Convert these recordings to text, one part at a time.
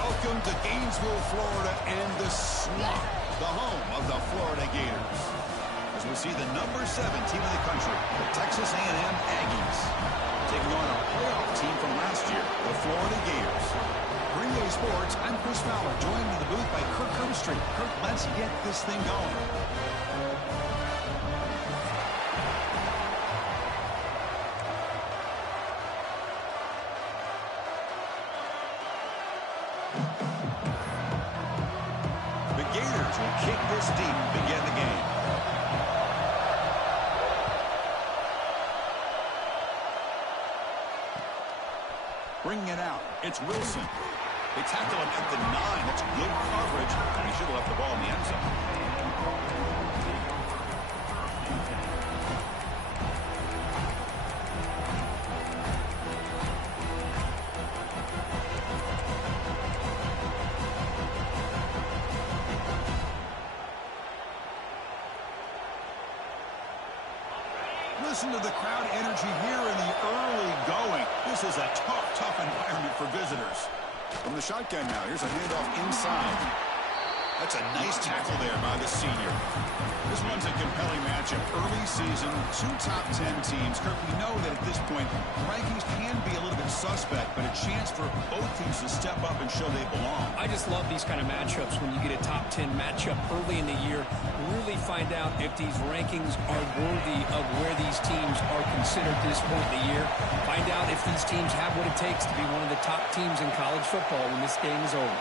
Welcome to Gainesville, Florida, and the Swamp, the home of the Florida Gators. As we see the number 7 team in the country, the Texas A&M Aggies, taking on a playoff team from last year, the Florida Gators. BeeAye Sports, I'm Chris Fowler, joined in the booth by Kirk Herbstreit. Kirk, let's get this thing going. The Gators will kick this deep to begin the game. Bringing it out, it's Wilson. They tackle him at the 9. That's good coverage, and he should have left the ball in the end zone. Listen to the crowd energy here in the early going. This is a tough environment for visitors. From the shotgun now, here's a handoff inside. That's a nice tackle there by the senior. This one's a compelling matchup. Early season, 2 top 10 teams. Kirk, we know that at this point, rankings can be a little bit suspect, but a chance for both teams to step up and show they belong. I just love these kind of matchups when you get a top 10 matchup early in the year. Really find out if these rankings are worthy of where these teams are considered at this point in the year. Find out if these teams have what it takes to be one of the top teams in college football when this game is over.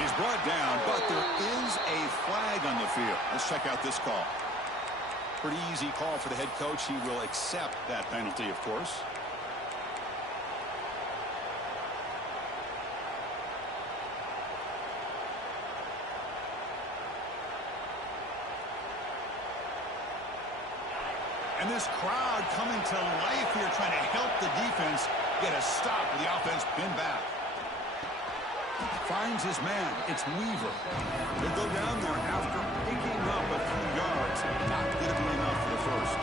He's brought down, but there is a flag on the field. Let's check out this call. Pretty easy call for the head coach. He will accept that penalty, of course. And this crowd coming to life here, trying to help the defense get a stop with the offense pinned back. Finds his man. It's Weaver. He'll go down there after picking up a few yards. Not going to be enough for the first.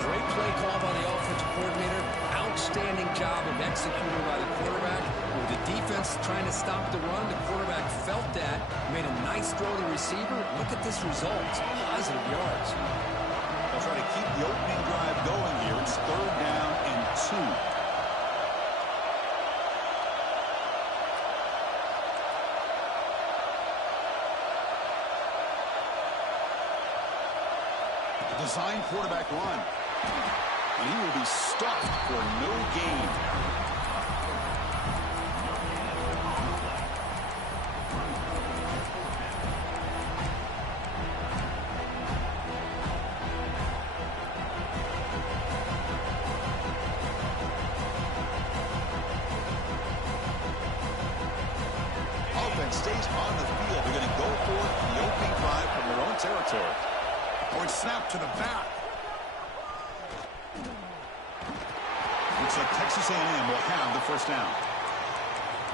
Great play call by the offensive coordinator. Outstanding job of executing by the quarterback. With the defense trying to stop the run, the quarterback felt that. Made a nice throw to the receiver. Look at this result. It's positive yards. They'll try to keep the opening drive going here. It's 3rd down and 2. Design quarterback run. And he will be stuffed for no gain. Offense stays on the field. They're going to go for it in the opening drive from their own territory. Oh, it's snapped to the back. Looks like Texas A&M will have the first down.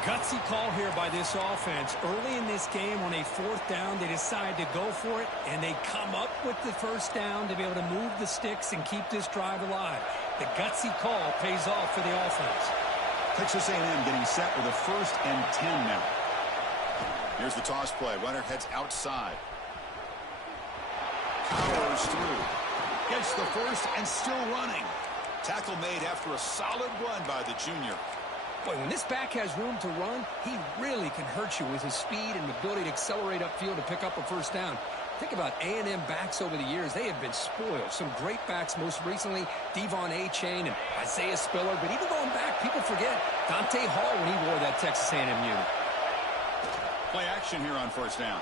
Gutsy call here by this offense. Early in this game on a 4th down, they decide to go for it, and they come up with the first down to be able to move the sticks and keep this drive alive. The gutsy call pays off for the offense. Texas A&M getting set with a 1st and 10 now. Here's the toss play. Runner heads outside. Powers through. Gets the first and still running. Tackle made after a solid run by the junior. Boy, when this back has room to run, he really can hurt you with his speed and ability to accelerate upfield to pick up a first down. Think about A&M backs over the years. They have been spoiled. Some great backs, most recently Devon A-Chain and Isaiah Spiller. But even going back, people forget Dante Hall when he wore that Texas A&M unit. Play action here on 1st down.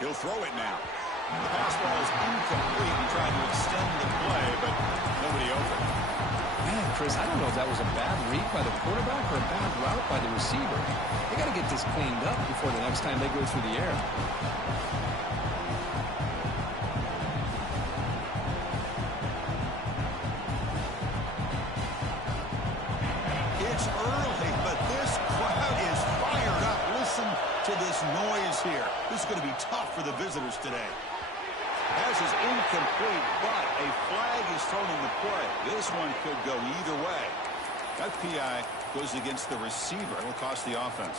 He'll throw it now. The pass ball is incomplete. He tried to extend the play, but nobody open. Man, Chris, I don't know if that was a bad read by the quarterback or a bad route by the receiver. They got to get this cleaned up before the next time they go through the air. It's early, but this crowd is fired up. Listen to this noise here. This is going to be tough for the visitors today. Pass is incomplete, but a flag is has thrown in the play. This one could go either way. That PI goes against the receiver. It'll cost the offense.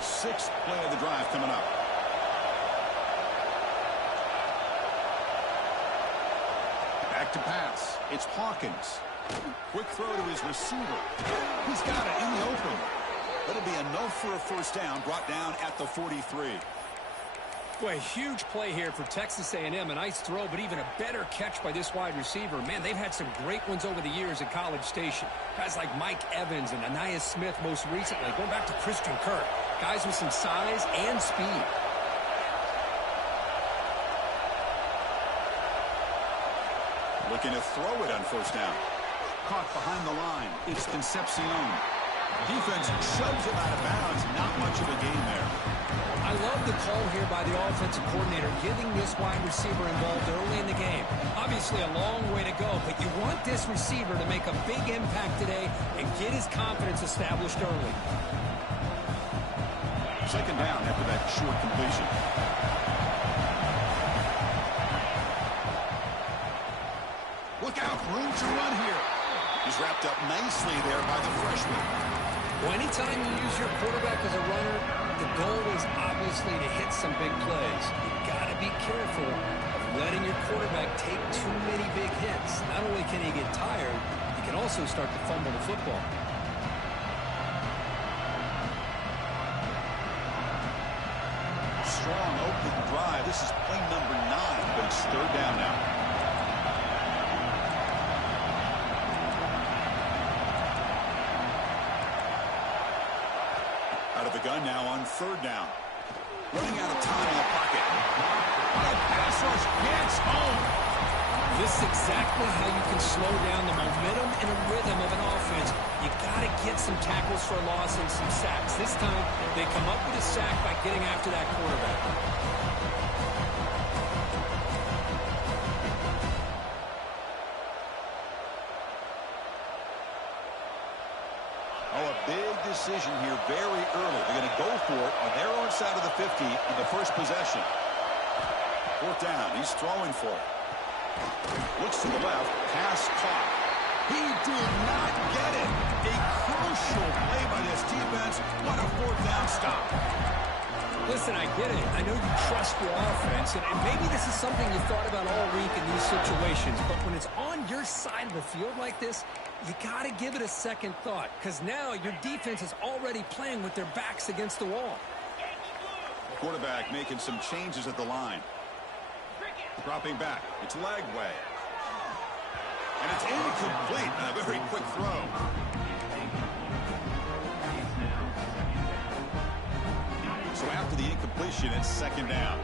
Sixth play of the drive coming up. Back to pass. It's Hawkins. Quick throw to his receiver. He's got it in the open. That'll be enough for a first down, brought down at the 43. Boy, a huge play here for Texas A&M. A nice throw, but even a better catch by this wide receiver. Man, they've had some great ones over the years at College Station. Guys like Mike Evans and Anais Smith most recently. Going back to Christian Kirk. Guys with some size and speed. Looking to throw it on first down. Caught behind the line. It's Concepcion. Defense shoves him out of bounds. Not much of a gain there. I love the call here by the offensive coordinator, giving this wide receiver involved early in the game. Obviously a long way to go, but you want this receiver to make a big impact today and get his confidence established early. Second down after that short completion. Look out, room to run here. He's wrapped up nicely there by the freshman. Well, anytime you use your quarterback as a runner, the goal is obviously to hit some big plays. You've got to be careful of letting your quarterback take too many big hits. Not only can he get tired, he can also start to fumble the football. Strong opening drive. This is play number 9, but it's third down now. Out of the gun now on third down. Running out of time in the pocket. The pass rush gets home. This is exactly how you can slow down the momentum and a rhythm of an offense. You got to get some tackles for a loss and some sacks. This time, they come up with a sack by getting after that quarterback. Oh, a big decision here very early. They're going to go for it on their own side of the 50 on the first possession. Fourth down. He's throwing for it. Looks to the left. Pass caught. He did not get it. A crucial play by this defense. What a fourth down stop. Listen, I get it. I know you trust your offense, and maybe this is something you thought about all week in these situations, but when it's on your side of the field like this, you got to give it a second thought, because now your defense is already playing with their backs against the wall. Quarterback making some changes at the line. Dropping back. It's leg way. And it's incomplete. A very quick throw. So after the incompletion, it's second down.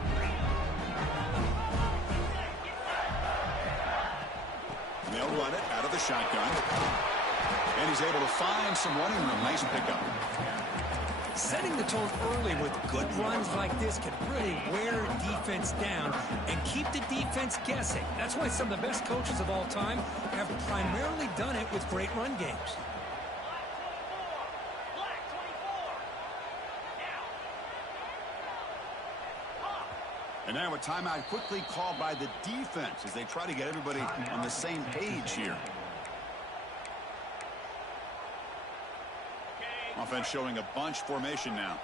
And they'll run it out of the shotgun. And he's able to find some running room. Nice pickup. Setting the tone early with good runs like this can really wear defense down and keep the defense guessing. That's why some of the best coaches of all time have primarily done it with great run games. And now a timeout quickly called by the defense as they try to get everybody on the same page here. Offense showing a bunch formation now.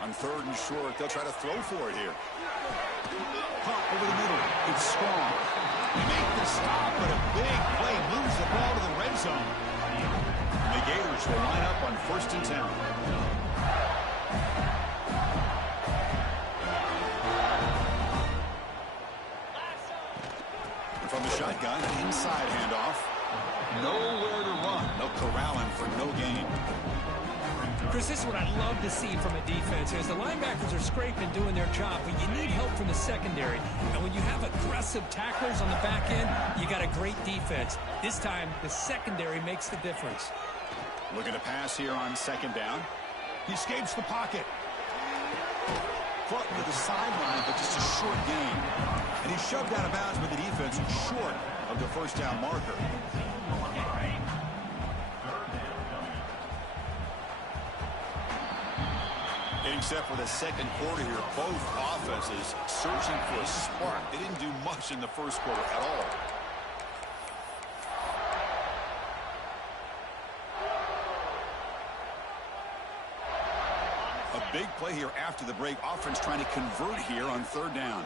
On third and short, they'll try to throw for it here. Pop over the middle. It's strong. They make the stop, but a big play moves the ball to the red zone. And the Gators will line up on 1st and 10. From the shotgun, inside handoff. Nowhere to run. They'll corral him for no gain. Chris, this is what I love to see from a defense. As the linebackers are scraping, doing their job, but you need help from the secondary. And when you have aggressive tacklers on the back end, you got a great defense. This time, the secondary makes the difference. Looking to pass here on second down. He escapes the pocket. Caught into the sideline, but just a short gain. And he's shoved out of bounds by the defense short of with the first down marker. Getting set for the second quarter here. Both offenses searching for a spark. They didn't do much in the first quarter at all. A big play here after the break. Offense trying to convert here on third down.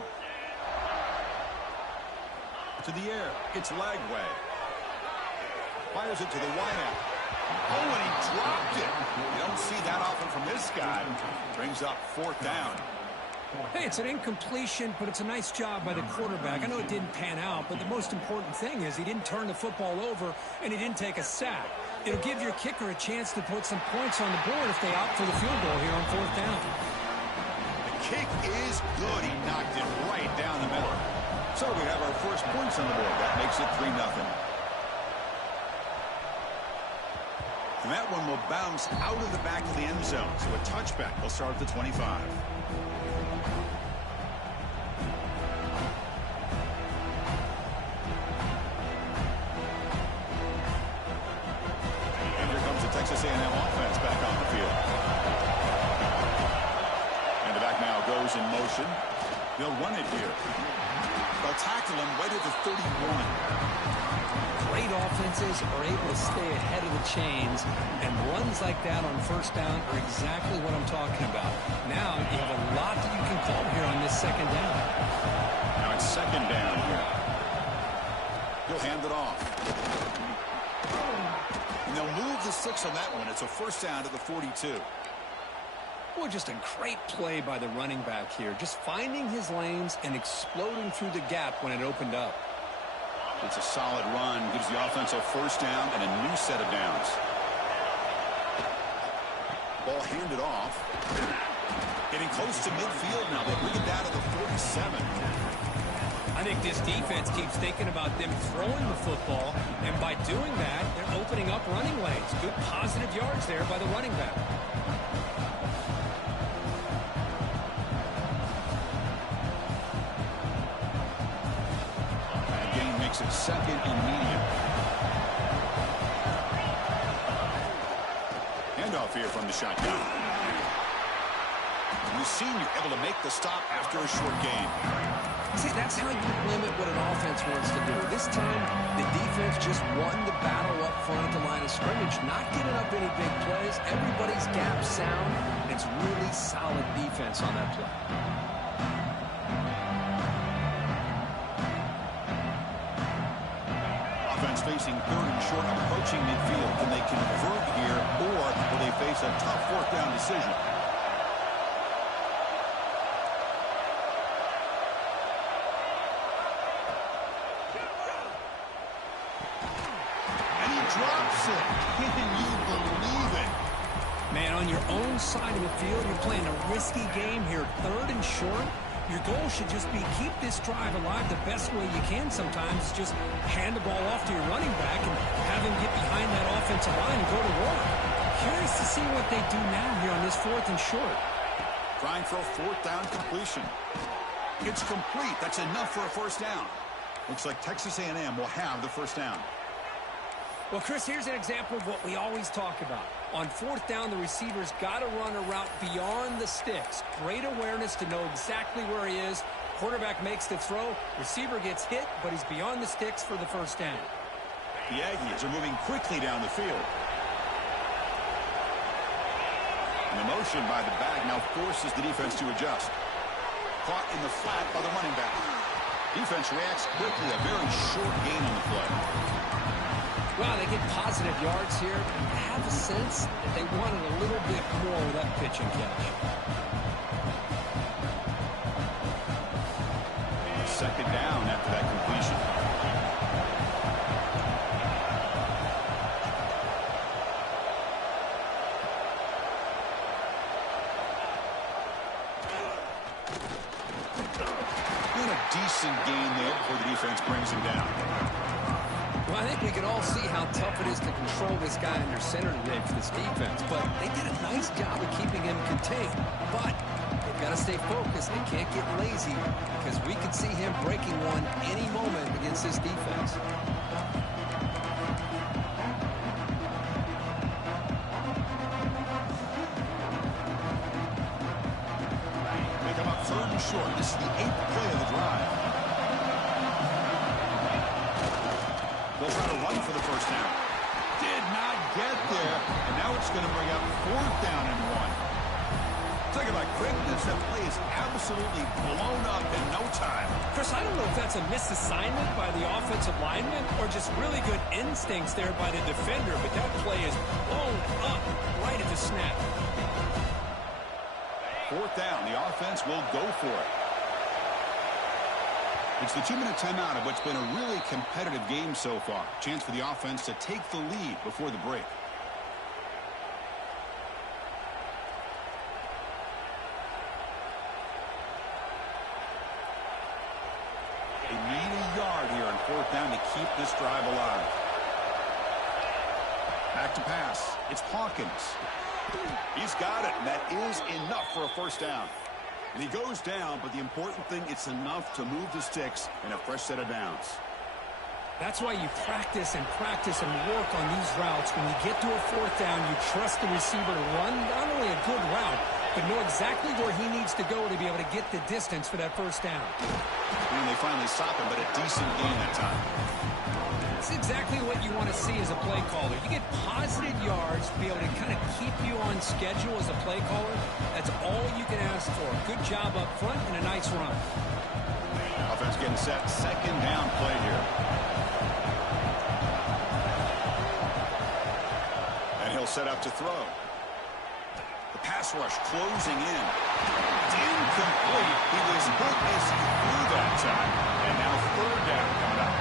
To the air. It's Lagway. Fires it to the wideout. Oh, and he dropped it. You don't see that often from this guy. Brings up fourth down. Hey, it's an incompletion, but it's a nice job by the quarterback. I know it didn't pan out, but the most important thing is he didn't turn the football over and he didn't take a sack. It'll give your kicker a chance to put some points on the board if they opt for the field goal here on fourth down. The kick is good. He knocked it right down the middle. So we have our first points on the board. That makes it 3-0. And that one will bounce out of the back of the end zone. So a touchback will start at the 25. And here comes the Texas A&M offense back on the field. And the back now goes in motion. They'll run it here. They'll tackle him right at the 31. Great offenses are able to stay ahead of the chains, and runs like that on first down are exactly what I'm talking about. Now you have a lot that you can call here on this second down. Now it's second down here. He'll hand it off. And they'll move the 6 on that one. It's a first down to the 42. Boy, just a great play by the running back here. Just finding his lanes and exploding through the gap when it opened up. It's a solid run. Gives the offense a first down and a new set of downs. Ball handed off. Getting close to midfield now. They bring it down to the 47. I think this defense keeps thinking about them throwing the football, and by doing that, they're opening up running lanes. Good positive yards there by the running back. It's second and medium. Handoff here from the shotgun. And the senior able to make the stop after a short gain. See, that's how you limit what an offense wants to do. This time, the defense just won the battle up front at the line of scrimmage, not giving up any big plays. Everybody's gap sound. It's really solid defense on that play. Facing third and short, approaching midfield. Can they convert here, or will they face a tough fourth down decision? And he drops it. Can you believe it? Man, on your own side of the field, you're playing a risky game here. Third and short. Your goal should just be keep this drive alive the best way you can sometimes. Just hand the ball off to your running back and have him get behind that offensive line and go to work. Curious to see what they do now here on this fourth and short. Trying for a fourth down completion. It's complete. That's enough for a first down. Looks like Texas A&M will have the first down. Well, Chris, here's an example of what we always talk about. On fourth down, the receiver's got to run a route beyond the sticks. Great awareness to know exactly where he is. Quarterback makes the throw. Receiver gets hit, but he's beyond the sticks for the first down. The Aggies are moving quickly down the field. And the motion by the back now forces the defense to adjust. Caught in the flat by the running back. Defense reacts quickly. A very short gain on the play. Well, they get positive yards here. I have a sense that they wanted a little bit more with that pitch and catch. Second down after that completion. Not a decent gain there before the defense brings him down. Well, I think we can all see how tough it is to control this guy under center today for this defense, but they did a nice job of keeping him contained. But they've got to stay focused. They can't get lazy because we could see him breaking one any moment against this defense. They come up 3rd and short. This is the 8th play of the drive. They'll try to run for the first down. Did not get there, and now it's going to bring up 4th down and 1. Talk about quickness. That play is absolutely blown up in no time. Chris, I don't know if that's a misassignment by the offensive lineman or just really good instincts there by the defender, but that play is blown up right at the snap. 4th down. The offense will go for it. It's the 2-minute timeout of what's been a really competitive game so far. Chance for the offense to take the lead before the break. They need a yard here on 4th down to keep this drive alive. Back to pass. It's Hawkins. He's got it, and that is enough for a first down. And he goes down, but the important thing, it's enough to move the sticks in a fresh set of downs. That's why you practice and work on these routes. When you get to a 4th down, you trust the receiver to run not only a good route, but know exactly where he needs to go to be able to get the distance for that first down. And they finally stop him, but a decent gain that time. That's exactly what you want to see as a play caller. You get positive yards to be able to kind of keep you on schedule as a play caller. That's all you can ask for. Good job up front and a nice run. Offense getting set. 2nd down play here. And he'll set up to throw. The pass rush closing in. It's incomplete. He was hurt as he threw that time. And now 3rd down coming up.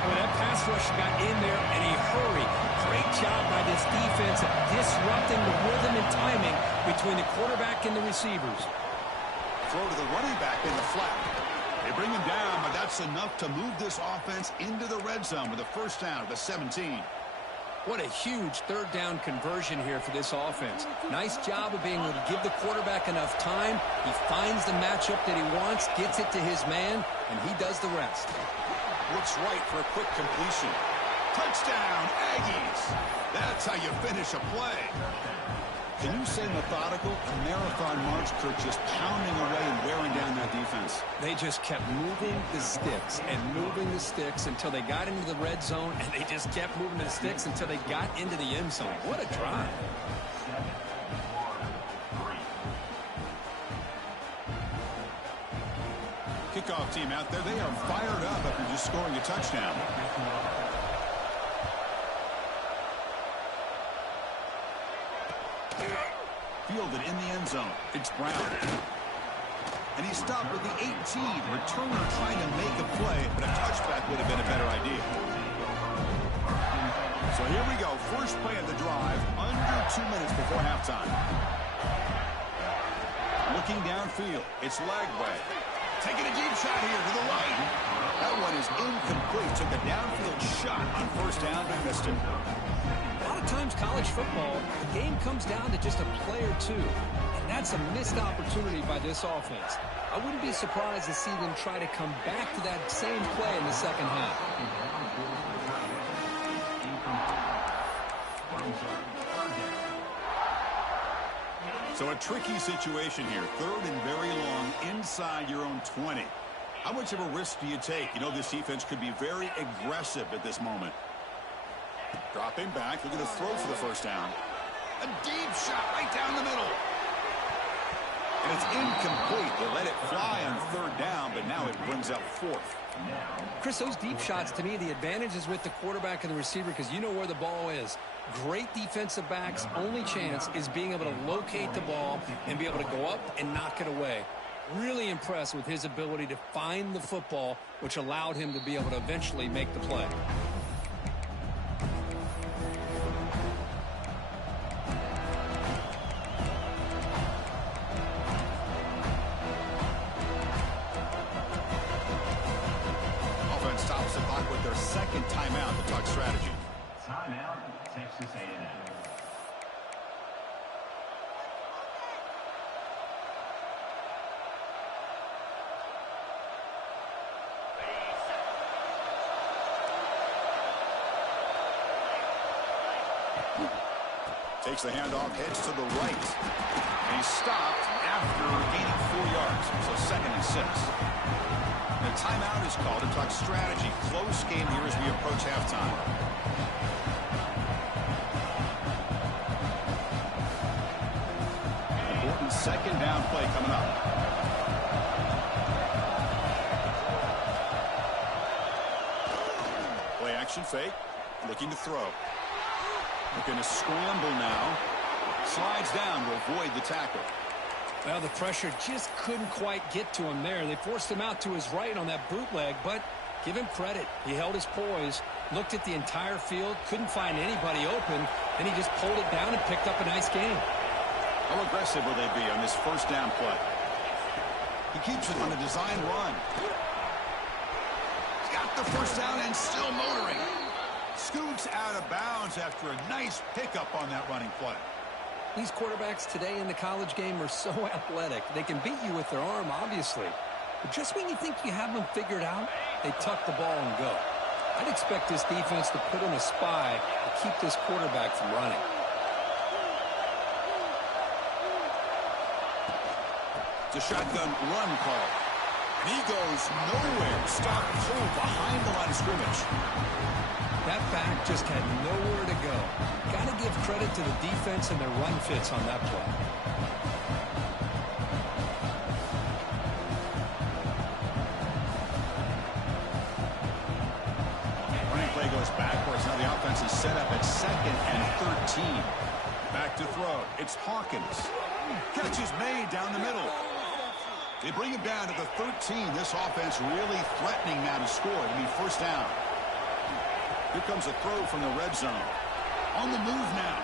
Well, that pass rush got in there in a hurry. Great job by this defense of disrupting the rhythm and timing between the quarterback and the receivers. Throw to the running back in the flat. They bring him down, but that's enough to move this offense into the red zone with a first down at the 17. What a huge 3rd down conversion here for this offense. Nice job of being able to give the quarterback enough time. He finds the matchup that he wants, gets it to his man, and he does the rest. Looks right for a quick completion. Touchdown, Aggies. That's how you finish a play. Can you say methodical? A marathon march, Kirk, just pounding away and wearing down that defense. They just kept moving the sticks and moving the sticks until they got into the red zone, and they just kept moving the sticks until they got into the end zone. What a drive. Kickoff team out there, they are fired up after just scoring a touchdown. Fielded in the end zone. It's Brown. And he stopped with the 18. Returner trying to make a play, but a touchback would have been a better idea. So here we go. First play of the drive, under 2 minutes before halftime. Looking downfield. It's Lagway. Taking a deep shot here to the right. That one is incomplete. Took a downfield shot on first down, but missed it. A lot of times college football, the game comes down to just a play or two. And that's a missed opportunity by this offense. I wouldn't be surprised to see them try to come back to that same play in the second half. So a tricky situation here. 3rd and very long inside your own 20. How much of a risk do you take? You know this defense could be very aggressive at this moment. Dropping back. Looking to throw for the first down. A deep shot right down the middle. And it's incomplete. They let it fly on 3rd down, but now it brings up 4th. Chris, those deep shots, to me, the advantage is with the quarterback and the receiver because you know where the ball is. Great defensive backs' only chance is being able to locate the ball and be able to go up and knock it away. Really impressed with his ability to find the football, which allowed him to be able to eventually make the play. Offense stops the clock with their second timeout to talk strategy. Timeout, Texas A&M. Takes the handoff, heads to the right. And he's stopped after gaining 4 yards. So 2nd and 6. The timeout is called to talk strategy. Close game here as we approach halftime. Important 2nd down play coming up. Play action fake. Looking to throw. Looking to scramble now. Slides down to avoid the tackle. Well, the pressure just couldn't quite get to him there. They forced him out to his right on that bootleg, but give him credit. He held his poise, looked at the entire field, couldn't find anybody open, and he just pulled it down and picked up a nice gain. How aggressive will they be on this 1st down play? He keeps it on a design run. He's got the 1st down and still motoring. Scoots out of bounds after a nice pickup on that running play. These quarterbacks today in the college game are so athletic. They can beat you with their arm, obviously. But just when you think you have them figured out, they tuck the ball and go. I'd expect this defense to put in a spy to keep this quarterback from running. It's a shotgun run call. And he goes nowhere. Stopped cold behind the line of scrimmage. That back just had nowhere to go. Got to give credit to the defense and their run fits on that play. Running play goes backwards. Now the offense is set up at 2nd and 13. Back to throw. It's Hawkins. Catch is made down the middle. They bring him down to the 13. This offense really threatening now to score. To be 1st down. Here comes a throw from the red zone. On the move now.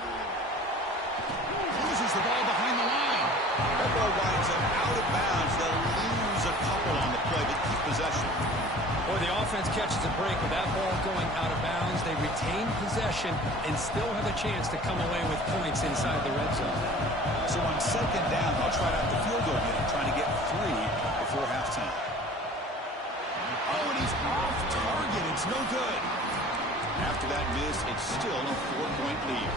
Loses the ball behind the line. That ball winds up out of bounds. They'll lose a couple on the play to keep possession. Boy, the offense catches a break with that ball going out of bounds. They retain possession and still have a chance to come away with points inside the red zone. So on 2nd down, they'll try out the field goal unit, trying to get 3 before halftime. Oh, and he's off target. It's no good. After that miss, it's still a 4-point lead.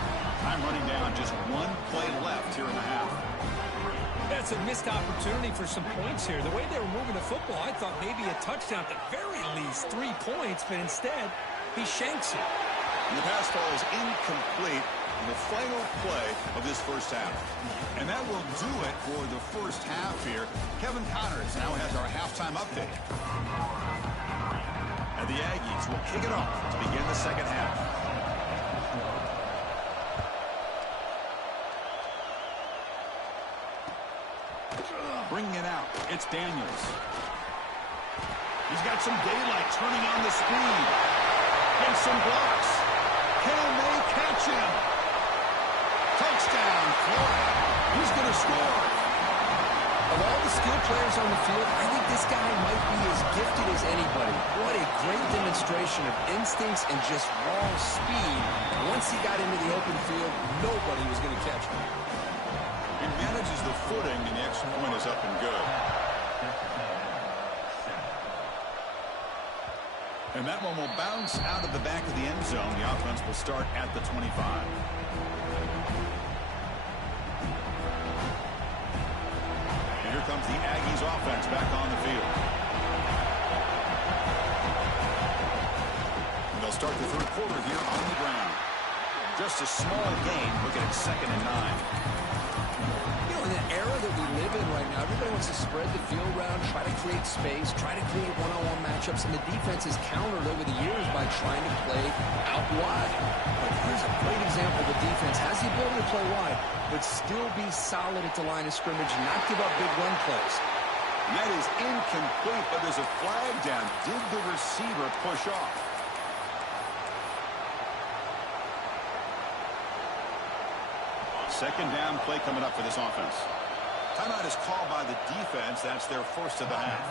Time running down, just 1 play left here in the half. That's a missed opportunity for some points here. The way they were moving the football, I thought maybe a touchdown, at the very least 3 points, but instead, he shanks it. And the pass ball is incomplete in the final play of this 1st half. And that will do it for the 1st half here. Kevin Connors now has our halftime update. And the Aggies will kick it off to begin the 2nd half. Bringing it out, it's Daniels. He's got some daylight, turning on the speed. Gets some blocks. Can they catch him? Touchdown, Florida. He's going to score. Of all the skill players on the field, I think this guy might be as gifted as anybody. What a great demonstration of instincts and just raw speed. Once he got into the open field, nobody was going to catch him. He manages the footing, and the extra point is up and good. And that one will bounce out of the back of the end zone. The offense will start at the 25. And here comes the Aggies offense back on the field. And they'll start the 3rd quarter here on the ground. Just a small gain, looking at 2nd and 9. In the era that we live in right now, everybody wants to spread the field around, try to create space, try to create one-on-one matchups, and the defense has countered over the years by trying to play out wide. But here's a great example. The defense has the ability to play wide, but still be solid at the line of scrimmage and not give up big run plays. And that is incomplete, but there's a flag down. Did the receiver push off? Second down play coming up for this offense. Timeout is called by the defense. That's their 1st of the half.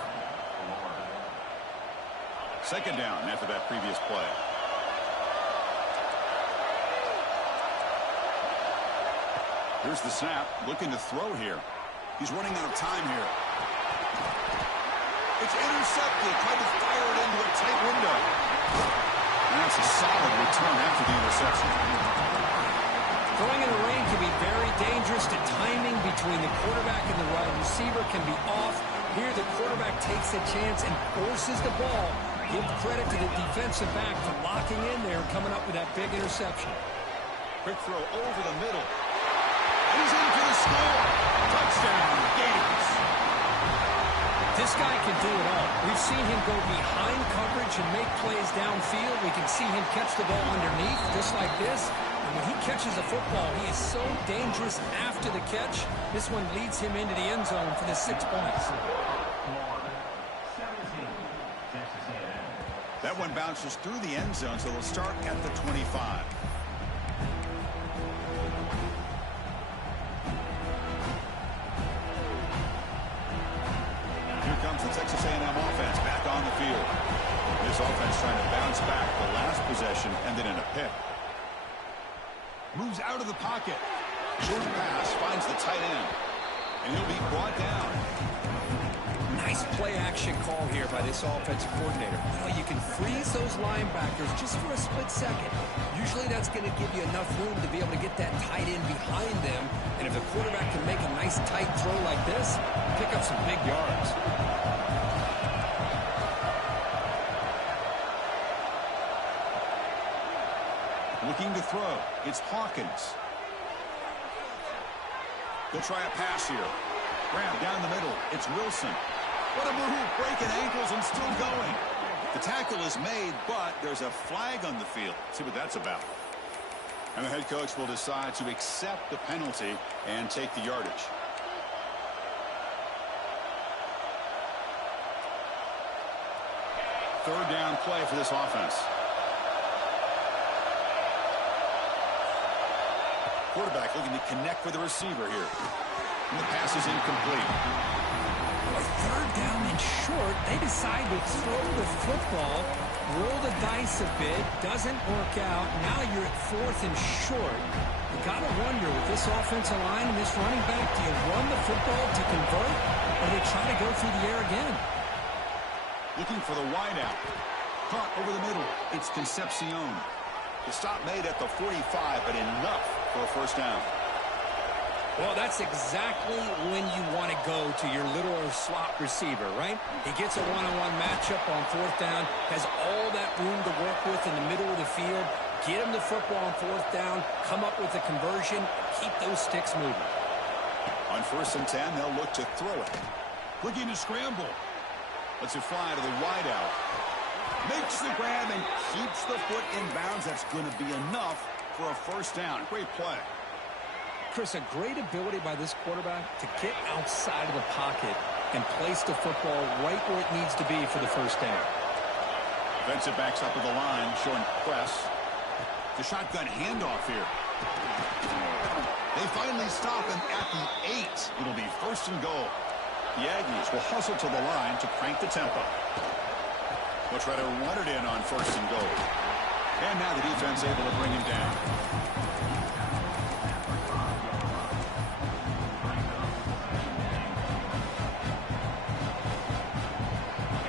2nd down after that previous play. Here's the snap. Looking to throw here. He's running out of time here. It's intercepted. Tried to fire it into a tight window. And that's a solid return after the interception. Throwing in the rain can be very dangerous. The timing between the quarterback and the wide receiver can be off. Here, the quarterback takes a chance and forces the ball. Give credit to the defensive back for locking in there and coming up with that big interception. Quick throw over the middle. And he's in for the score. Touchdown, Gators. This guy can do it all. We've seen him go behind coverage and make plays downfield. We can see him catch the ball underneath, just like this. And when he catches the football, he is so dangerous after the catch. This one leads him into the end zone for the 6 points. That one bounces through the end zone, so they'll start at the 25. Here comes the Texas A&M offense back on the field. This offense trying to bounce back the last possession and then in a pick. Moves out of the pocket. Short pass finds the tight end. And he'll be brought down. Nice play-action call here by this offensive coordinator. You know, you can freeze those linebackers just for a split second. Usually that's going to give you enough room to be able to get that tight end behind them. And if the quarterback can make a nice tight throw like this, pick up some big yards. Looking to throw. It's Hawkins. He'll try a pass here. Grab down the middle. It's Wilson. What a move, breaking ankles and still going. The tackle is made, but there's a flag on the field. See what that's about. And the head coach will decide to accept the penalty and take the yardage. Third down play for this offense. Quarterback looking to connect with the receiver here. And the pass is incomplete. Third down and short, they decide to throw the football, roll the dice a bit, doesn't work out. Now you're at fourth and short. You got to wonder with this offensive line and this running back, do you run the football to convert, or do they try to go through the air again? Looking for the wideout. Caught over the middle. It's Concepcion. The stop made at the 45, but enough for a first down. Well, that's exactly when you want to go to your little slot receiver, right? He gets a one-on-one matchup on fourth down, has all that room to work with in the middle of the field. Get him the football on fourth down, come up with a conversion, keep those sticks moving. On 1st and 10, they'll look to throw it. Looking to scramble. Lets it fly to the wideout. Makes the grab and keeps the foot in bounds. That's going to be enough for a first down. Great play. Chris, a great ability by this quarterback to get outside of the pocket and place the football right where it needs to be for the first down. Defensive backs up to the line, showing press. The shotgun handoff here. They finally stop him at the 8. It'll be 1st and goal. The Aggies will hustle to the line to crank the tempo. They'll try to run it in on 1st and goal. And now the defense able to bring him down.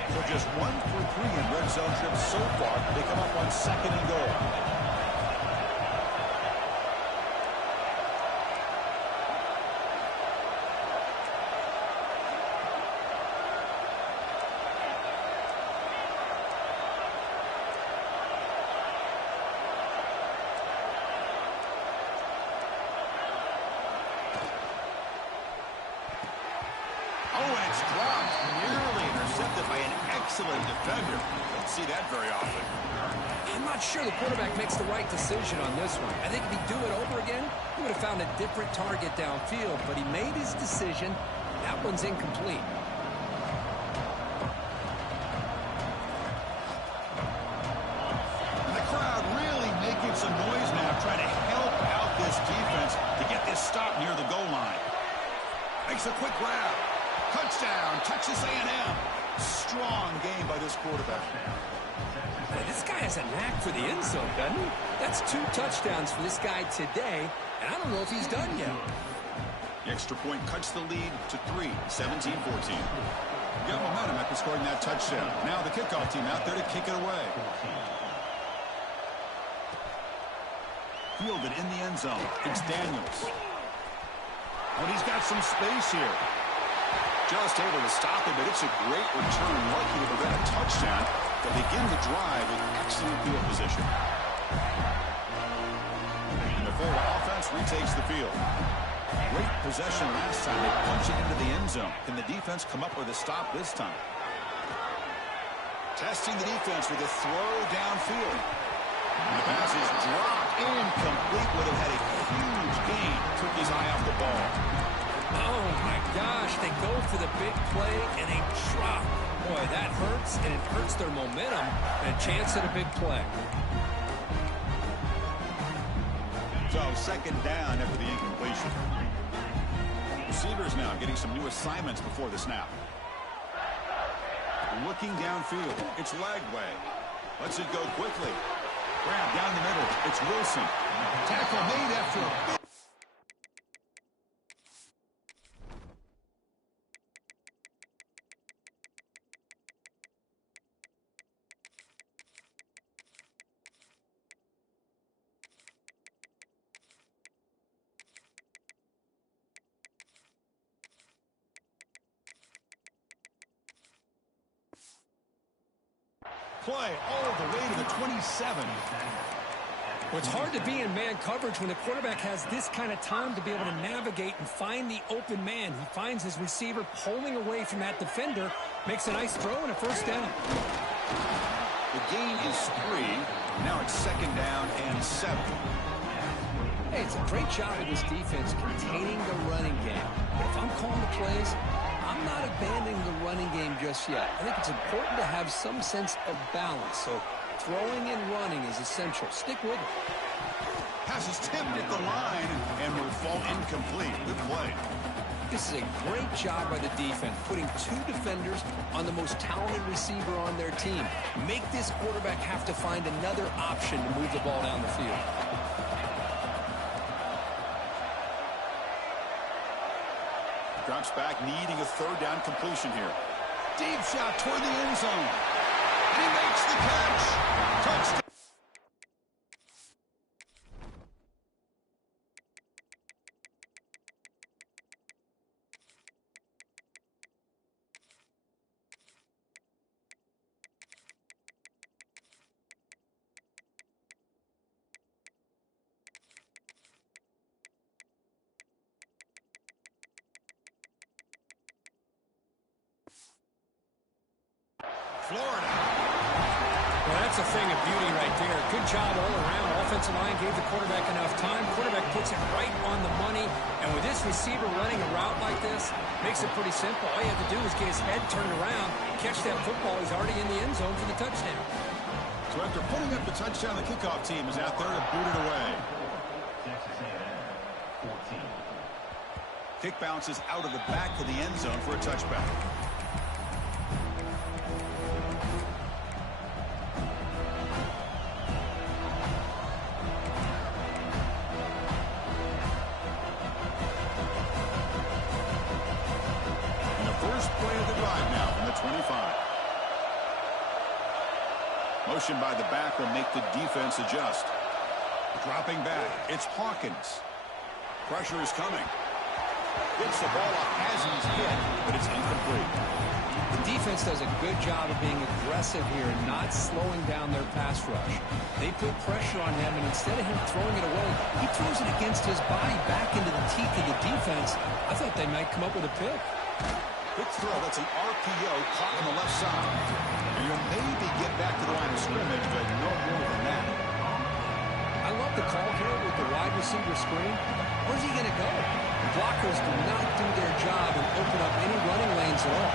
So just 1 for 3 in red zone trips so far. They come up on 2nd and goal. Excellent defender. Don't see that very often. I'm not sure the quarterback makes the right decision on this one. I think if he'd do it over again, he would have found a different target downfield, but he made his decision. That one's incomplete. And the crowd really making some noise now, trying to help out this defense to get this stop near the goal line. Makes a quick grab. Touchdown, Texas A&M. Strong game by this quarterback. Boy, this guy has a knack for the end zone, doesn't he? That's 2 touchdowns for this guy today, and I don't know if he's done yet. The extra point cuts the lead to 3, 17-14. Got momentum after scoring that touchdown. Now the kickoff team out there to kick it away. fielded in the end zone. It's Daniels. Oh, and he's got some space here. Just able to stop him, but it's a great return. Lucky to prevent a touchdown to begin the drive with excellent field position. And the Florida offense retakes the field. Great possession last time. They punch it into the end zone. Can the defense come up with a stop this time? Testing the defense with a throw downfield. And the pass is dropped. Incomplete. Would have had a huge gain. Took his eye off the ball. Oh, my gosh. They go for the big play, and they drop. Boy, that hurts, and it hurts their momentum. And a chance at a big play. So, second down after the incompletion. Receivers now getting some new assignments before the snap. Looking downfield. It's Lagway. Lets it go quickly. Grab down the middle. It's Wilson. Tackle made after a big... play all the way to the 27. Well, it's hard to be in man coverage when the quarterback has this kind of time to be able to navigate and find the open man. He finds his receiver pulling away from that defender, makes a nice throw and a first down. The gain is 3. Now it's second down and 7. Hey, it's a great job of this defense containing the running game. But if I'm calling the plays, I'm not abandoning the running game just yet. I think it's important to have some sense of balance. So throwing and running is essential. Stick with it. Pass is tipped at the line and will fall incomplete. Good play. This is a great job by the defense, putting 2 defenders on the most talented receiver on their team. Make this quarterback have to find another option to move the ball down the field. Drops back, needing a third down completion here. Deep shot toward the end zone. And he makes the catch. Touchdown. Florida. Well, that's a thing of beauty right there. Good job all around. Offensive line gave the quarterback enough time. Quarterback puts it right on the money. And with this receiver running a route like this, makes it pretty simple. All you have to do is get his head turned around, catch that football. He's already in the end zone for the touchdown. So after putting up the touchdown, the kickoff team is out there to boot it away. Texas A&M, 14. Kick bounces out of the back of the end zone for a touchback. Motion by the back will make the defense adjust. Dropping back, it's Hawkins. Pressure is coming. Gets the ball up as he's hit, but it's incomplete. The defense does a good job of being aggressive here and not slowing down their pass rush. They put pressure on him, and instead of him throwing it away, he throws it against his body back into the teeth of the defense. I thought they might come up with a pick. Quick throw, that's an RPO caught on the left side. And you'll maybe get back to the line of scrimmage, but no more than that. I love the call here with the wide receiver screen. Where's he going to go? The blockers do not do their job and open up any running lanes at all.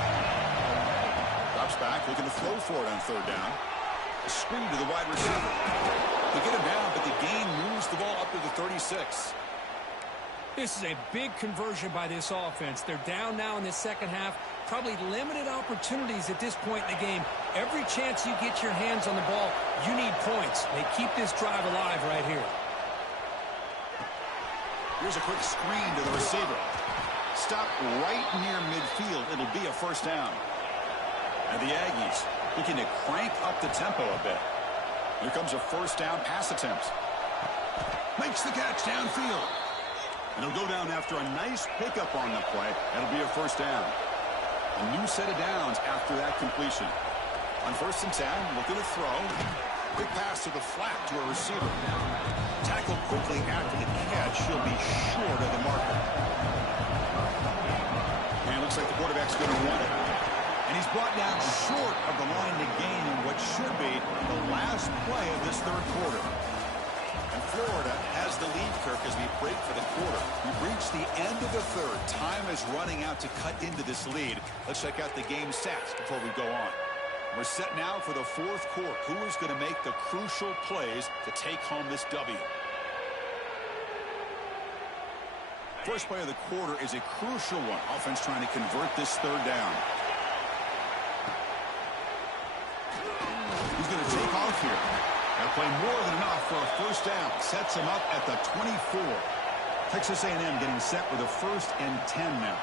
Drops back, looking to throw for it on third down. A screen to the wide receiver. They get him down, but the gain moves the ball up to the 36. This is a big conversion by this offense. They're down now in the second half. Probably limited opportunities at this point in the game. Every chance you get your hands on the ball, you need points. They keep this drive alive right here. Here's a quick screen to the receiver. Stop right near midfield. It'll be a first down. And the Aggies looking to crank up the tempo a bit. Here comes a first down pass attempt. Makes the catch downfield. And he'll go down after a nice pickup on the play. That'll be a first down. A new set of downs after that completion. On 1st and 10, looking to throw. Quick pass to the flat to a receiver. Tackled quickly after the catch. He'll be short of the marker. And it looks like the quarterback's going to run it. And he's brought down short of the line to gain in what should be the last play of this third quarter. And Florida has the lead, Kirk, as we break for the quarter. We've reached the end of the third. Time is running out to cut into this lead. Let's check out the game stats before we go on. We're set now for the fourth quarter. Who is going to make the crucial plays to take home this W? First play of the quarter is a crucial one. Offense trying to convert this third down. He's going to take off here. That'll play more than enough for a first down. Sets him up at the 24. Texas A&M getting set with a 1st and 10 now.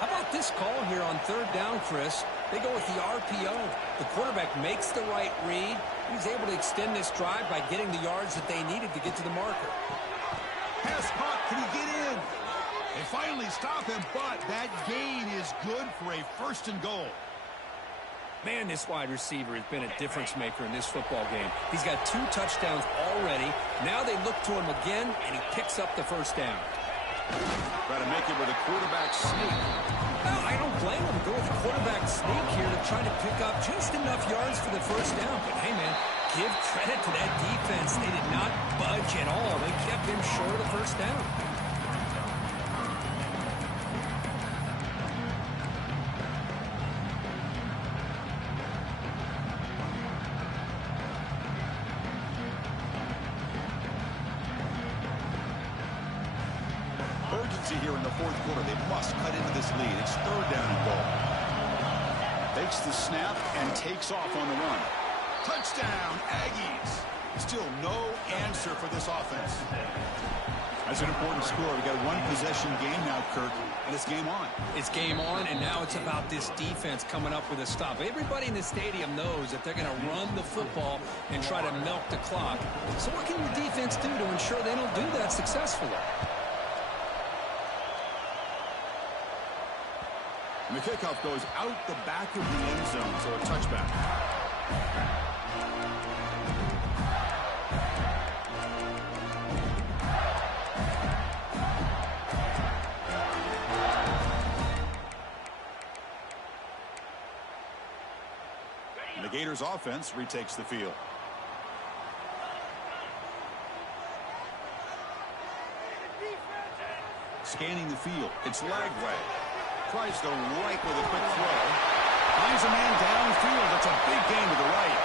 How about this call here on third down, Chris? They go with the RPO. The quarterback makes the right read. He was able to extend this drive by getting the yards that they needed to get to the marker. Pass caught. Can he get in? They finally stop him, but that gain is good for a 1st and goal. Man, this wide receiver has been a difference maker in this football game. He's got 2 touchdowns already. Now they look to him again, and he picks up the first down. Try to make it with a quarterback sneak. No, I don't blame him. Go with the quarterback sneak here to try to pick up just enough yards for the first down. But, hey, man, give credit to that defense. They did not budge at all. They kept him short of the first down. Here in the fourth quarter, they must cut into this lead. It's 3rd down and goal. Takes the snap and takes off on the run. Touchdown, Aggies. Still no answer for this offense. That's an important score. We got a 1-possession game now, Kirk, and it's game on. It's game on, and now it's about this defense coming up with a stop. Everybody in the stadium knows that they're going to run the football and try to milk the clock. So what can the defense do to ensure they don't do that successfully? And the kickoff goes out the back of the end zone, so a touchback. And the Gators offense retakes the field. Scanning the field. It's Lagway. Tries the right with a quick throw. Finds a man downfield. That's a big gain to the right.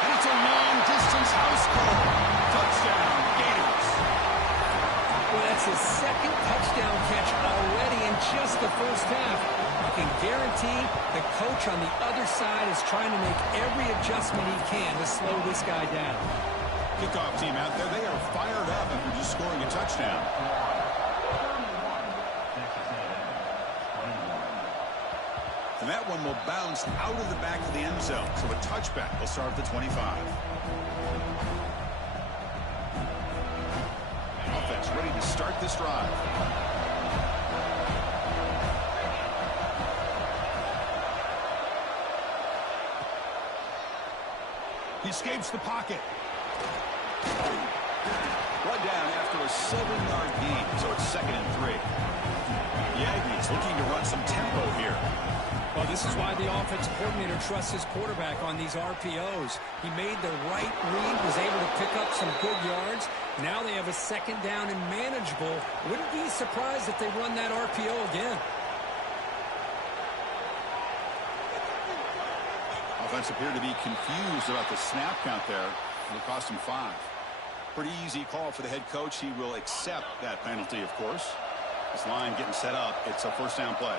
And it's a long-distance house call. Touchdown, Gators. Well, that's his 2nd touchdown catch already in just the first half. I can guarantee the coach on the other side is trying to make every adjustment he can to slow this guy down. Kickoff team out there, they are fired up after just scoring a touchdown. And that one will bounce out of the back of the end zone. So a touchback will start at the 25. Offense ready to start this drive. He escapes the pocket. Brought down after a 7-yard gain, so it's 2nd and 3. The Aggies looking to run some tempo here. Well, this is why the offensive coordinator trusts his quarterback on these RPOs. He made the right read, was able to pick up some good yards. Now they have a 2nd down and manageable. Wouldn't be surprised if they run that RPO again. Offense appeared to be confused about the snap count there. It'll cost him 5. Pretty easy call for the head coach. He will accept that penalty, of course. This line getting set up. It's a first down play.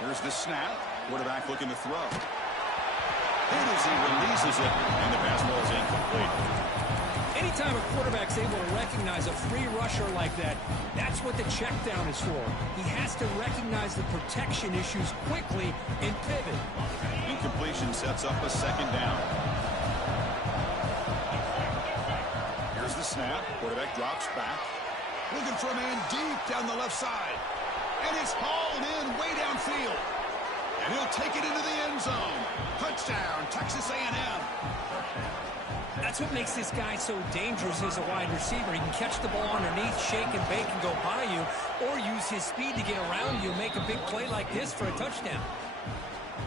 Here's the snap. Quarterback looking to throw. And as he releases it, and the pass ball is incomplete. Anytime a quarterback's able to recognize a free rusher like that, that's what the check down is for. He has to recognize the protection issues quickly and pivot. Incompletion sets up a 2nd down. snap. Quarterback drops back. Looking for a man deep down the left side. And it's hauled in way downfield. And he'll take it into the end zone. Touchdown, Texas A&M. That's what makes this guy so dangerous as a wide receiver. He can catch the ball underneath, shake and bake and go by you, or use his speed to get around you and make a big play like this for a touchdown.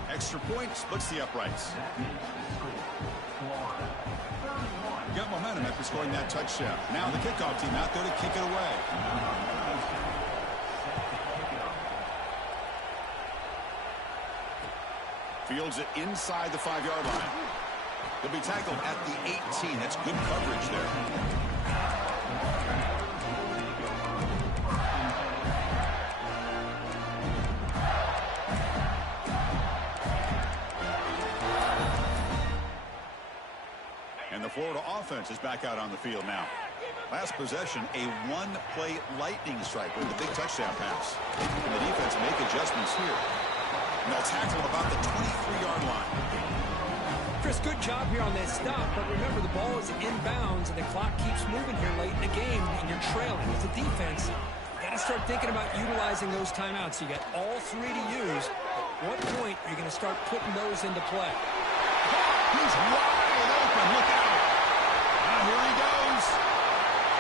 Extra point splits the uprights. Got momentum after scoring that touchdown. Now the kickoff team out there to kick it away. Fields it inside the 5-yard line. He'll be tackled at the 18. That's good coverage there. And the Florida offense is back out on the field now. Last possession, a one-play lightning strike with the big touchdown pass. And the defense make adjustments here. And they'll tackle about the 23-yard line. Chris, good job here on that stop, but remember the ball is inbounds and the clock keeps moving here late in the game and you're trailing. As a defense, you got to start thinking about utilizing those timeouts. You got all three to use. At what point are you going to start putting those into play? He's wide open. Look out. Now here he goes.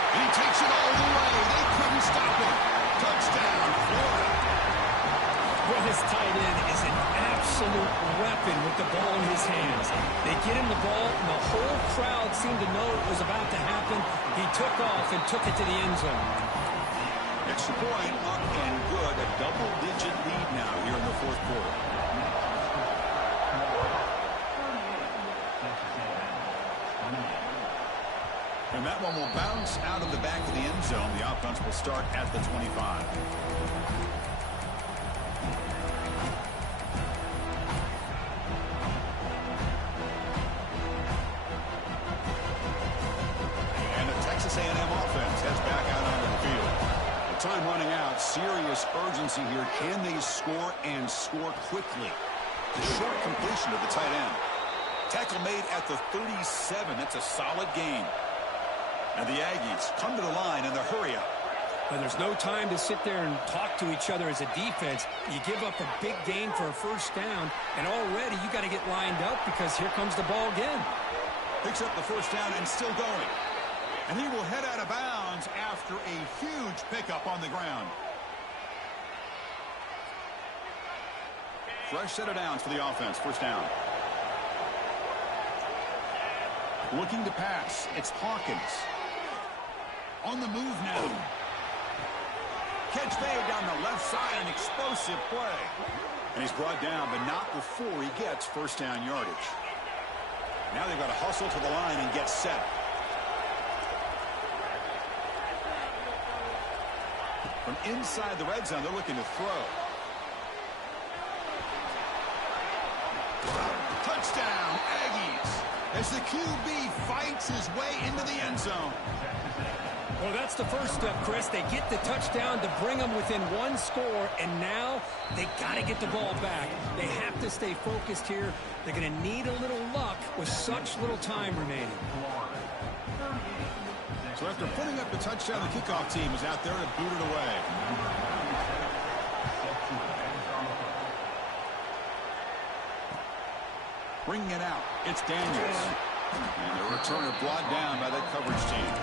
And he takes it all the way. They couldn't stop him. Touchdown, Florida. Well, this tight end is an absolute weapon with the ball in his hands. They get him the ball, and the whole crowd seemed to know it was about to happen. He took off and took it to the end zone. Extra point up and good. A double-digit lead now here in the fourth quarter. And that one will bounce out of the back of the end zone. The offense will start at the 25. And the Texas A&M offense heads back out onto the field. The time running out. Serious urgency here. Can they score and score quickly? The short completion of the tight end. Tackle made at the 37. That's a solid gain. And the Aggies come to the line in the hurry up. But there's no time to sit there and talk to each other as a defense. You give up a big gain for a first down, and already you got to get lined up because here comes the ball again. Picks up the first down and still going. And he will head out of bounds after a huge pickup on the ground. Fresh set of downs for the offense. First down. Looking to pass. It's Hawkins. On the move now. Catch made down the left side, an explosive play. And he's brought down, but not before he gets first down yardage. Now they've got to hustle to the line and get set. From inside the red zone, they're looking to throw. Touchdown, Aggies, as the QB fights his way into the end zone. Well, that's the first step, Chris. They get the touchdown to bring them within one score, and now they got to get the ball back. They have to stay focused here. They're going to need a little luck with such little time remaining. So after putting up the touchdown, the kickoff team is out there to boot it away. Bringing it out, it's Daniels. And the returner brought down by that coverage team.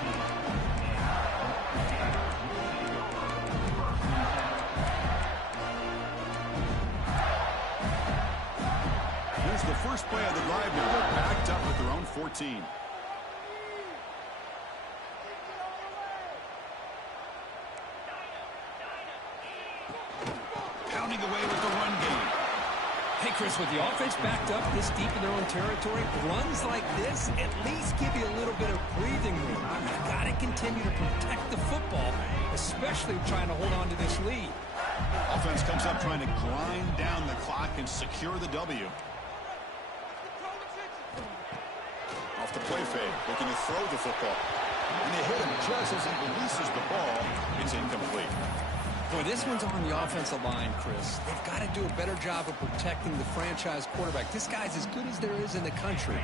Here's the first play of the drive now. They're backed up at their own 14. Pounding away with the run game. Hey, Chris, with the offense backed up this deep in their own territory, runs like this at least give you a little bit of breathing room. You've got to continue to protect the football, especially trying to hold on to this lead. Offense comes up trying to grind down the clock and secure the W. Off the play fake, looking to throw the football. And they hit him just as he releases the ball. It's incomplete. Boy, this one's on the offensive line, Chris. They've got to do a better job of protecting the franchise quarterback. This guy's as good as there is in the country.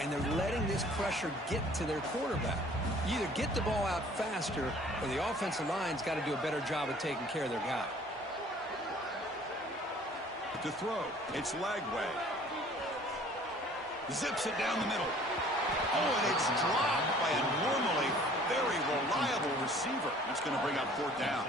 and they're letting this pressure get to their quarterback. You either get the ball out faster, or the offensive line's got to do a better job of taking care of their guy. To throw, it's Lagway. Zips it down the middle. Oh, and it's dropped by a normally very reliable receiver. That's going to bring up 4th down.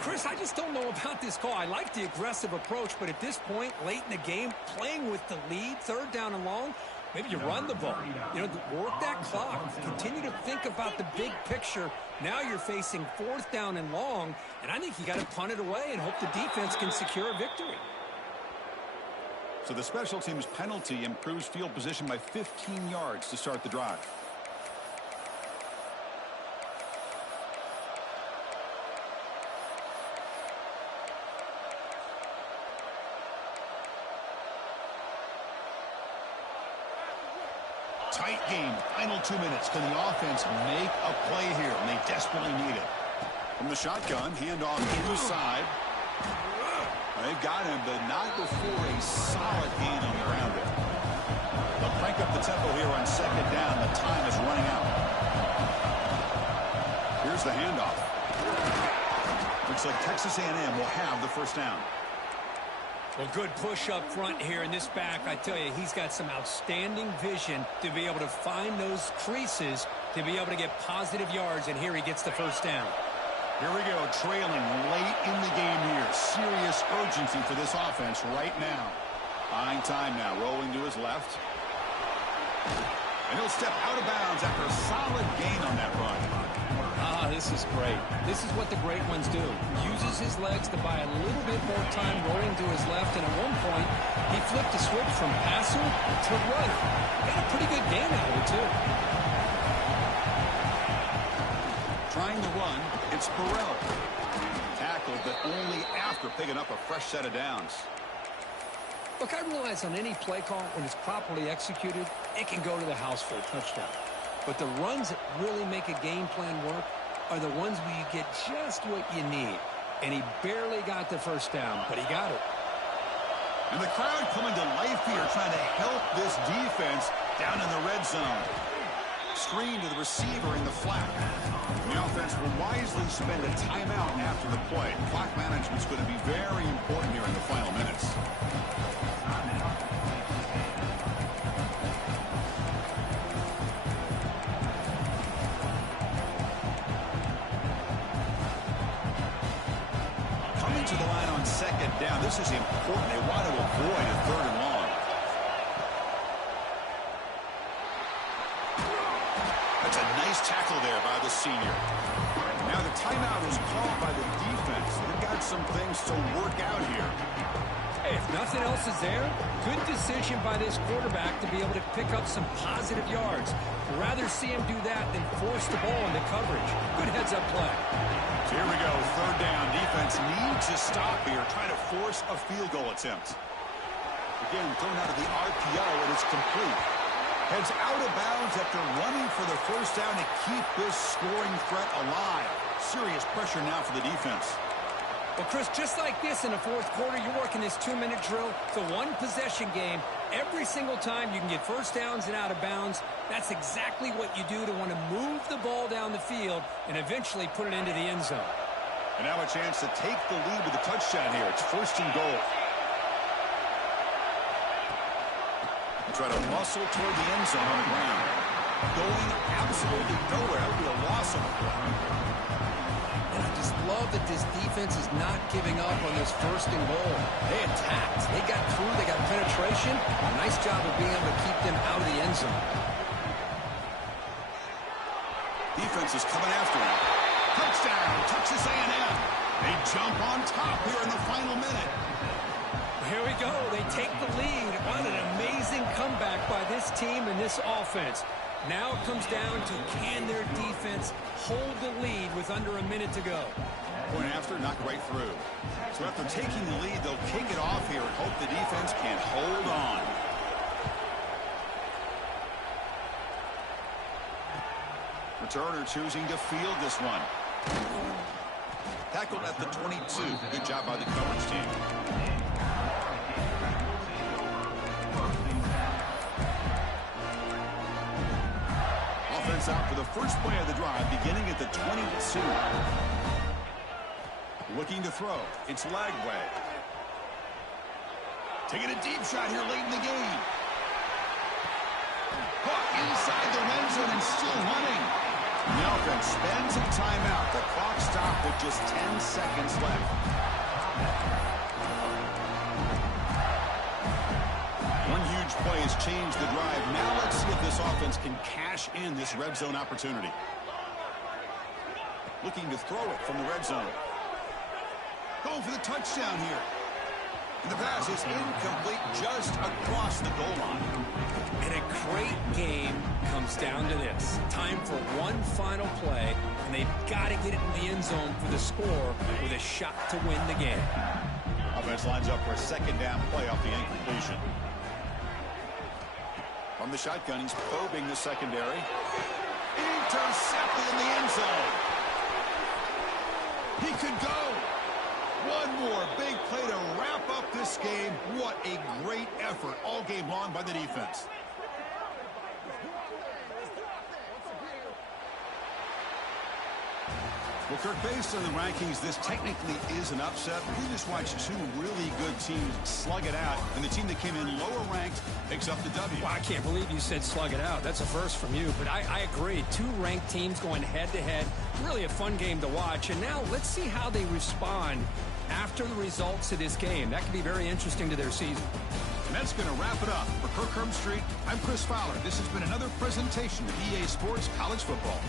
Chris, I just don't know about this call. I like the aggressive approach, but at this point, late in the game, playing with the lead, 3rd down and long, maybe you run the ball. You know, work that clock. Continue to think about the big picture. Now you're facing 4th down and long, and I think you got to punt it away and hope the defense can secure a victory. So the special teams penalty improves field position by 15 yards to start the drive. Tight game, final 2 minutes. Can the offense make a play here? And they desperately need it. From the shotgun, handoff inside. They've got him, but not before a solid gain on the ground there. They'll crank up the tempo here on 2nd down. The time is running out. Here's the handoff. Looks like Texas A&M will have the 1st down. Well, good push up front here in this back. I tell you, he's got some outstanding vision to be able to find those creases, to be able to get positive yards, and here he gets the 1st down. Here we go, trailing late in the game here. Serious urgency for this offense right now. Buying time now, rolling to his left. And he'll step out of bounds after a solid gain on that run. Ah, this is great. This is what the great ones do. Uses his legs to buy a little bit more time rolling to his left, and at one point, he flipped the switch from passer to runner. Got a pretty good gain out of it, too. Trying to run, it's Burrell. Tackled, but only after picking up a fresh set of downs. Look, I realize on any play call, when it's properly executed, it can go to the house for a touchdown. But the runs that really make a game plan work are the ones where you get just what you need. And he barely got the 1st down, but he got it. And the crowd coming to life here, trying to help this defense down in the red zone. Screen to the receiver in the flat. The offense will wisely spend a timeout after the play. Clock management's going to be very important here in the final minutes. Coming to the line on 2nd down. This is important. They want to avoid a 3rd and long. That's a nice tackle there by the senior. Now the timeout was called by the defense. They've got some things to work out here. Hey, if nothing else is there, good decision by this quarterback to be able to pick up some positive yards. I'd rather see him do that than force the ball into coverage. Good heads-up play. So here we go, 3rd down. Defense needs to stop here, trying to force a field goal attempt. Again, thrown out of the RPO, and it's complete. Heads out of bounds after running for the 1st down to keep this scoring threat alive. Serious pressure now for the defense. Well, Chris, just like this in the 4th quarter, you're working this 2-minute drill. It's a one-possession game. Every single time you can get 1st downs and out of bounds, that's exactly what you do to want to move the ball down the field and eventually put it into the end zone. And now a chance to take the lead with a touchdown here. It's 1st and goal. Try to muscle toward the end zone on the ground. Going absolutely nowhere. That would be a loss of a play. And I just love that this defense is not giving up on this 1st and goal. They attacked. They got through. They got penetration. A nice job of being able to keep them out of the end zone. Defense is coming after him. Touchdown, Texas A&M. They jump on top here in the final minute. Here we go. They take the lead. What an amazing comeback by this team and this offense. Now it comes down to, can their defense hold the lead with under a minute to go? Point after, knocked right through. So after taking the lead, they'll kick it off here and hope the defense can hold on. Returner choosing to field this one. Tackled at the 22. Good job by the coverage team. offense out for the first play of the drive, beginning at the 22. Looking to throw. It's Lagway. Taking a deep shot here late in the game. Caught inside the red zone and still running. The offense spends a timeout. The clock stopped with just 10 seconds left. One huge play has changed the drive. Now let's see if this offense can cash in this red zone opportunity. Looking to throw it from the red zone. Going for the touchdown here. And the pass is incomplete just across the goal line. And a great game comes down to this. Time for one final play, and they've got to get it in the end zone for the score with a shot to win the game. Offense lines up for a second down play off the incompletion. From the shotgun, he's probing the secondary. Intercepted in the end zone. He could go. One more big play to wrap up this game. What a great effort all game long by the defense. Well, Kirk, based on the rankings, this technically is an upset. We just watched two really good teams slug it out, and the team that came in lower ranked picks up the W. Well, I can't believe you said slug it out. That's a first from you, but I agree. Two ranked teams going head-to-head. Really a fun game to watch. And now let's see how they respond after the results of this game. That could be very interesting to their season. And that's going to wrap it up. For Kirk Herbstreit, I'm Chris Fowler. This has been another presentation of EA Sports College Football.